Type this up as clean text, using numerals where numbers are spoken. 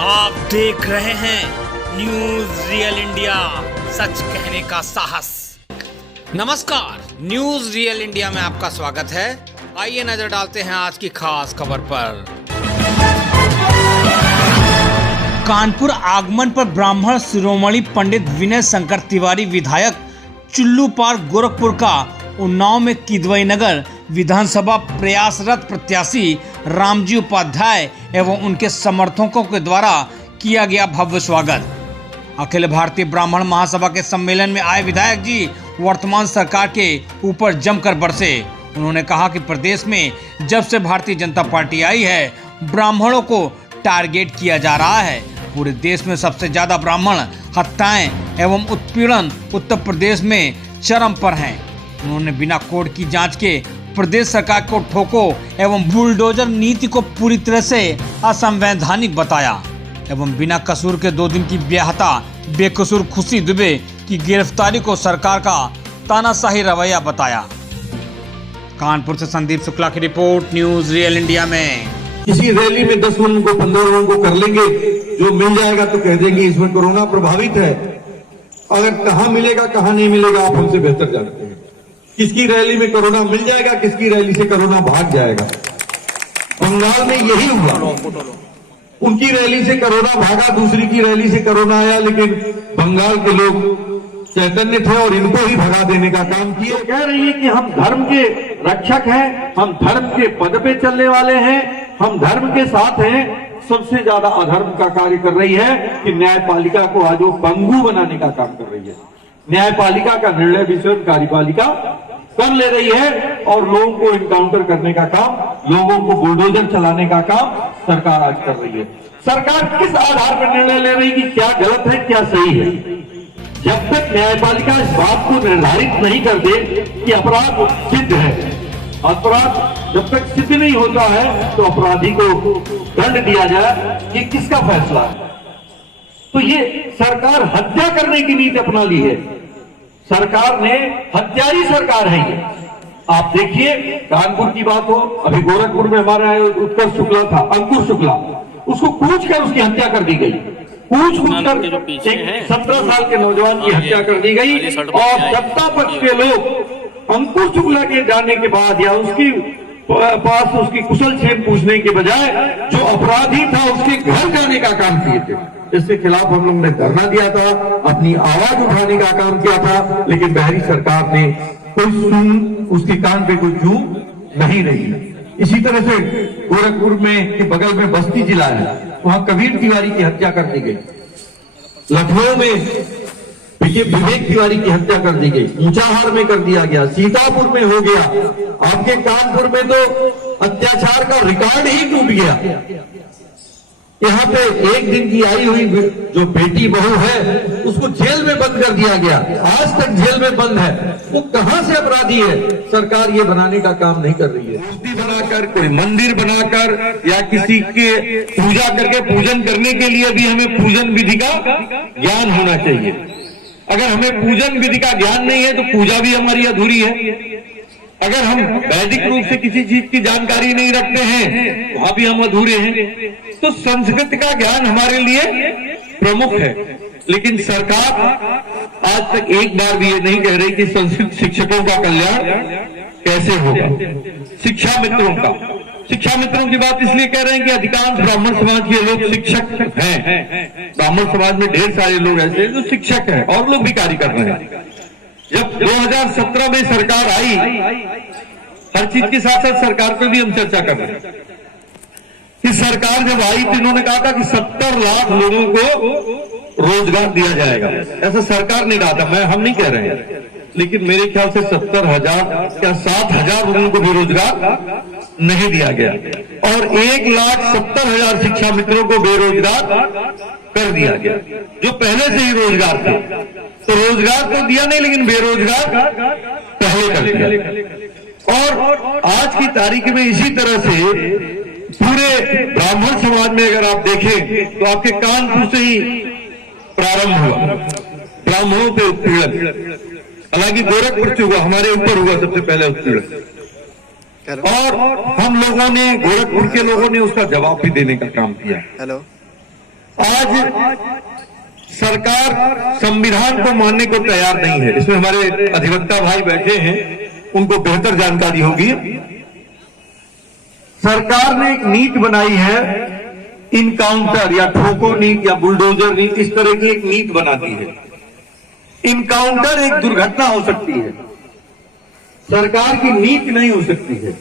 आप देख रहे हैं न्यूज रियल इंडिया, सच कहने का साहस। नमस्कार, न्यूज रियल इंडिया में आपका स्वागत है। आइए नजर डालते हैं आज की खास खबर पर। कानपुर आगमन पर ब्राह्मण शिरोमणि पंडित विनय शंकर तिवारी विधायक चुल्लू पार गोरखपुर का उन्नाव में किदवई नगर विधानसभा प्रयासरत प्रत्याशी रामजी उपाध्याय एवं उनके समर्थकों के द्वारा किया गया भव्य स्वागत। अखिल भारतीय ब्राह्मण महासभा के सम्मेलन में आए विधायक जी वर्तमान सरकार के ऊपर जमकर बरसे। उन्होंने कहा कि प्रदेश में जब से भारतीय जनता पार्टी आई है, ब्राह्मणों को टारगेट किया जा रहा है। पूरे देश में सबसे ज्यादा ब्राह्मण हत्याएं एवं उत्पीड़न उत्तर प्रदेश में चरम पर हैं। उन्होंने बिना कोर्ट की जांच के प्रदेश सरकार को ठोको एवं बुलडोजर नीति को पूरी तरह से असंवैधानिक बताया एवं बिना कसूर के 2 दिन की बेहता बेकसूर खुशी दुबे की गिरफ्तारी को सरकार का तानाशाही रवैया बताया। कानपुर से संदीप शुक्ला की रिपोर्ट, न्यूज रियल इंडिया में। किसी रैली में 10 लोगों को 15 लोगों को कर लेंगे, जो मिल जाएगा तो कह देंगे इसमें कोरोना प्रभावित है। अगर कहाँ मिलेगा कहाँ नहीं मिलेगा आप हमसे बेहतर जानते हैं। किसकी रैली में कोरोना मिल जाएगा, किसकी रैली से कोरोना भाग जाएगा। बंगाल में यही हुआ, उनकी रैली से कोरोना भागा, दूसरी की रैली से कोरोना आया, लेकिन बंगाल के लोग चैतन्य थे और इनको ही भगा देने का काम किया। कह रही है कि हम धर्म के रक्षक हैं, हम धर्म के पद पे चलने वाले हैं, हम धर्म के साथ हैं। सबसे ज्यादा अधर्म का कार्य कर रही है कि न्यायपालिका को आज वो पंगु बनाने का काम कर रही है। न्यायपालिका का निर्णय भी स्वयं कार्यपालिका कर ले रही है और लोगों को इनकाउंटर करने का काम, लोगों को बुलडोजर चलाने का काम सरकार आज कर रही है। सरकार किस आधार पर निर्णय ले रही कि क्या गलत है क्या सही है? जब तक न्यायपालिका इस बात को निर्धारित नहीं कर दे कि अपराध सिद्ध है, अपराध जब तक सिद्ध नहीं होता है तो अपराधी को दंड दिया जाए, ये किसका फैसला है? तो ये सरकार हत्या करने की नीति अपना ली है। सरकार ने हत्यारी सरकार है ये। आप देखिए, कानपुर की बात हो, अभी गोरखपुर में हमारा उत्कर्ष शुक्ला था, अंकुर शुक्ला, उसको कूच कर उसकी हत्या कर दी गई। कूच कर एक 17 साल के नौजवान की हत्या कर दी गई और सत्ता पक्ष के लोग अंकुर शुक्ला के जाने के बाद या उसकी पास उसकी कुशल क्षेम पूछने के बजाय जो अपराधी था उसके घर जाने का काम किए थे। इसके खिलाफ हम लोगों ने धरना दिया था, अपनी आवाज उठाने का काम किया था, लेकिन बहरी सरकार ने कोई सुन, उसके कान पे कोई जू नहीं रही। इसी तरह से गोरखपुर में के बगल में बस्ती जिला है, वहां कबीर तिवारी की हत्या कर दी गई। लखनऊ में विवेक तिवारी की हत्या कर दी गई, ऊंचाहार में कर दिया गया, सीतापुर में हो गया, आपके कानपुर में तो अत्याचार का रिकॉर्ड ही टूट गया। यहाँ पे एक दिन की आई हुई जो बेटी बहू है उसको जेल में बंद कर दिया गया, आज तक जेल में बंद है। वो कहां से अपराधी है? सरकार ये बनाने का काम नहीं कर रही है। मूर्ति बनाकर, कोई मंदिर बनाकर या किसी के पूजा करके पूजन करने के लिए भी हमें पूजन विधि का ज्ञान होना चाहिए। अगर हमें पूजन विधि का ज्ञान नहीं है तो पूजा भी हमारी अधूरी है। अगर हम वैदिक रूप से किसी चीज की जानकारी नहीं रखते हैं वहां भी हम अधूरे हैं। तो संस्कृत का ज्ञान हमारे लिए प्रमुख है, लेकिन सरकार आज तक एक बार भी ये नहीं कह रही कि संस्कृत शिक्षकों का कल्याण कैसे होगा। शिक्षा मित्रों की बात इसलिए कह रहे हैं कि अधिकांश ब्राह्मण समाज के लोग शिक्षक हैं। ब्राह्मण समाज में ढेर सारे लोग ऐसे हैं जो शिक्षक हैं और लोग भी कार्य कर रहे हैं। जब 2017 में सरकार आई, हर चीज के साथ साथ सरकार पर भी हम चर्चा कर रहे हैं कि सरकार जब आई तो इन्होंने कहा था कि 70 लाख लोगों को रोजगार दिया जाएगा। ऐसा सरकार ने कहा था, हम नहीं कह रहे हैं, लेकिन मेरे ख्याल से 70,000 या 7,000 लोगों को भी रोजगार नहीं दिया गया और 1,70,000 शिक्षा मित्रों को बेरोजगार कर दिया गया जो पहले से ही रोजगार थे। तो रोजगार तो दिया नहीं, लेकिन बेरोजगार पहले कर दिया। और आज की तारीख में इसी तरह से पूरे ब्राह्मण समाज में अगर आप देखें तो आपके कानपुर से ही प्रारंभ हुआ ब्राह्मणों पे उत्पीड़न। हालांकि गोरखपुर से हुआ, हमारे ऊपर हुआ सबसे पहले उत्पीड़न, और हम लोगों ने, गोरखपुर के लोगों ने उसका जवाब भी देने का काम किया। हेलो, आज सरकार संविधान को मानने को तैयार नहीं है। इसमें हमारे अधिवक्ता भाई बैठे हैं, उनको बेहतर जानकारी होगी। सरकार ने एक नीति बनाई है, इनकाउंटर या ठोको नीति या बुलडोजर नीति, इस तरह की एक नीति बनाती है। इनकाउंटर एक दुर्घटना हो सकती है, सरकार की नीति नहीं हो सकती है।